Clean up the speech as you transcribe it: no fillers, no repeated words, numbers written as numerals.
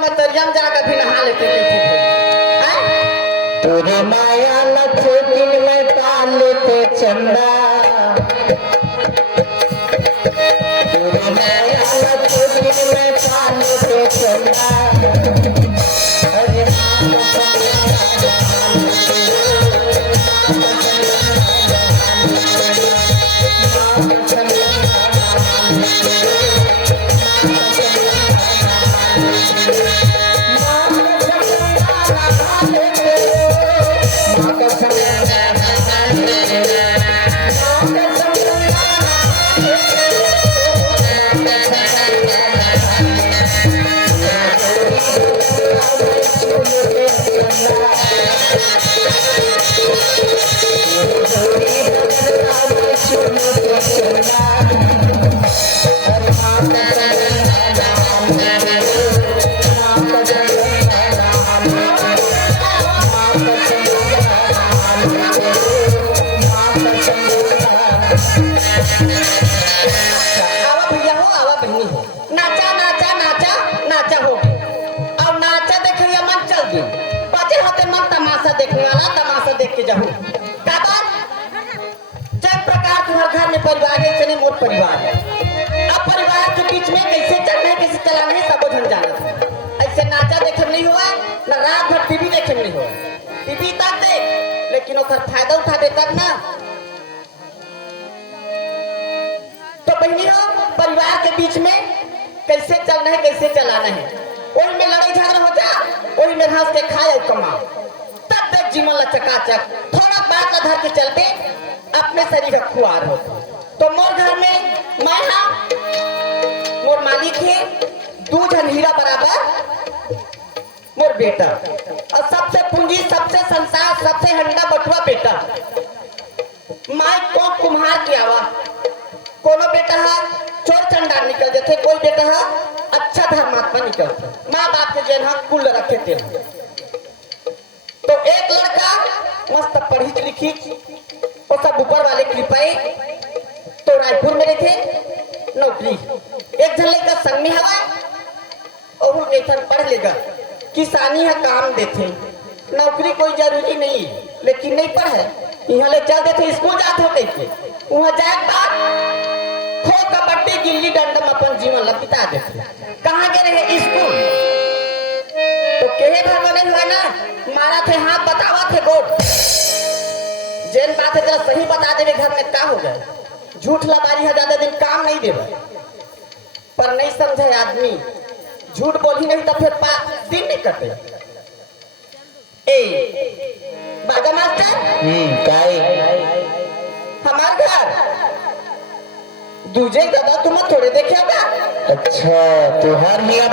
मैं तरियम जाकर भी नहा लेते थे। तेरी माया लक्ष्मी में पाल लेते चंदा, तेरी माया लक्ष्मी में पाल लेते चंदा। अरे नाचा नाचा नाचा नाचा हो और नाचा देखे मन चल गई बचे होते मन तमाशा देखने वाला तमाशा देख के जाऊँ जब प्रकार तुम्हारे घर में परिवार है चले मोट परिवार है अब परिवार के बीच में कैसे चलना है कैसे चलाना है सब धन जाना था ऐसे नाचा देखे नहीं हुआ न रात भर टीवी देखे नहीं हुआ टीवी तक देख लेकिन उसका फायदा उठा दे तब ना तो बहनी हो परिवार के बीच में कैसे चलना है कैसे चलाना है वही में लड़ाई झगड़ा हो जा वही में हंस के खाए और कमाओ तब तक जीवन ला चकाचक थोड़ा बात धर के चलते अपने शरीर का खुआर हो तो मोर घर में मैं हाँ मोर मालिक है 2 जन हीरा बराबर मोर बेटा और सबसे पूंजी सबसे संसार सबसे हंडा बटुआ बेटा माई को कुम्हार के आवा कोनो बेटा है चोर चंडाल निकल जाते कोई बेटा है अच्छा धर्मात्मा निकलते माँ बाप के जेन कुल रखे थे तो एक लड़का मस्त पढ़ी लिखी वो सब ऊपर वाले कृपाए तो रायपुर में थे नौकरी एक जन लड़का संग में हवा और कैसा पढ़ लेगा किसानी है काम देते नौकरी कोई जरूरी नहीं लेकिन नहीं पढ़े यहाँ ले चल देते स्कूल जाते हो कैसे वहाँ जाए बाद खो कबड्डी गिल्ली डंडा में अपन जीवन ला बिता देते कहाँ गए रहे स्कूल तो केहे घर में नहीं हुआ ना मारा थे हाथ बतावा थे बोर्ड जेन बात है जरा सही बता देवे घर में क्या हो गए झूठ लबारी है ज्यादा दिन काम नहीं देवे पर नहीं समझे आदमी झूठ बोली नहीं तो फिर दिन नहीं कटे ए बाजा मास्टर हमारे घर दूजे दादा तुम्हें थोड़े देखे होगा अच्छा तुहार मियां